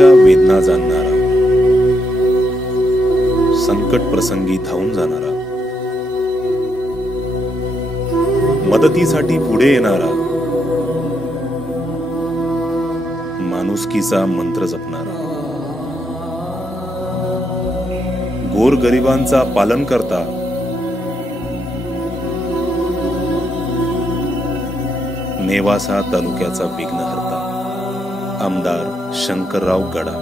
गरिबांच्या वेदना जाणणारा, संकट प्रसंगी धावून जाणारा, मदतीसाठी पुढे येणारा, माणुसकीचा मंत्र जपणारा, गोरगरिबांचा पालन करता, नेवासा तालुक्याचा विघ्नहर्ता आमदार शंकरराव गडाख।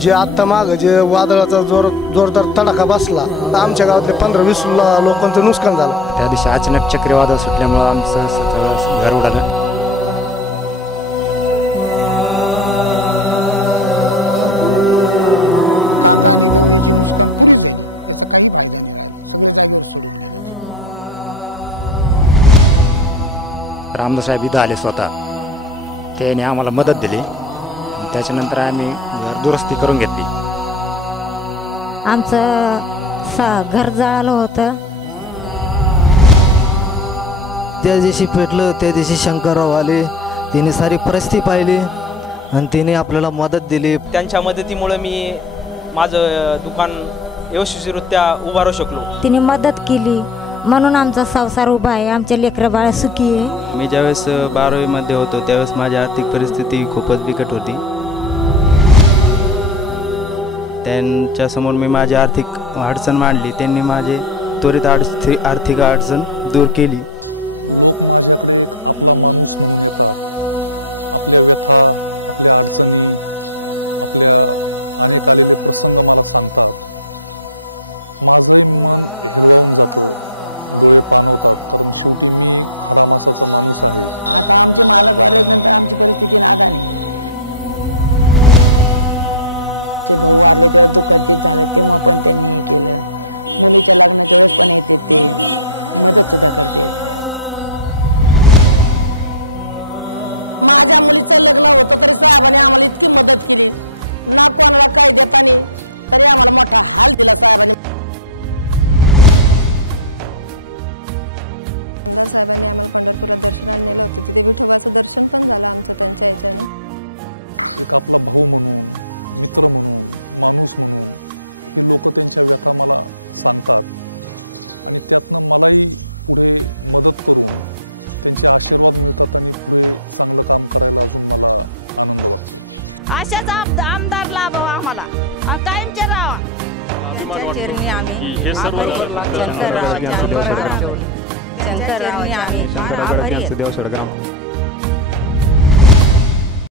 जे आता माग जे वादळाचा जोरदार तडाखा बसला, आमच्या गावातले 15-20 लोकांचं नुकसान झालं। त्या दिवशी अचानक चक्रीवादळ सुटल्यामुळे आमचं सगळं घर उडालं। आमदार साहेब इथं आले स्वतः, त्याने आम्हाला मदत दिली। त्याच्यानंतर आम्ही घर दुरुस्ती करून घेतली। आमचं घर जळालं होतं। त्या दिवशी पेटलं, त्या दिवशी शंकरराव आले, तिने सारी परिस्थिती पाहिली आणि तिने आपल्याला मदत दिली। त्यांच्या मदतीमुळे मी माझं दुकान यशस्वीरित्या उभारू शकलो। तिने मदत केली म्हणून आमचा संसार उभा आहे, आमचे लेकरं बाळ सुखी आहे। मी ज्यावेळेस 12वी मध्ये होतो त्यावेळेस माझी आर्थिक परिस्थिती खूपच बिकट होती। त्यांच्यासमोर मी माझी आर्थिक अडचण मांडली, त्यांनी माझे त्वरित आर्थिक अडचण दूर केली। अशाच आमदार लाभावा आम्हाला, कायमचे राहावा। शंकरराव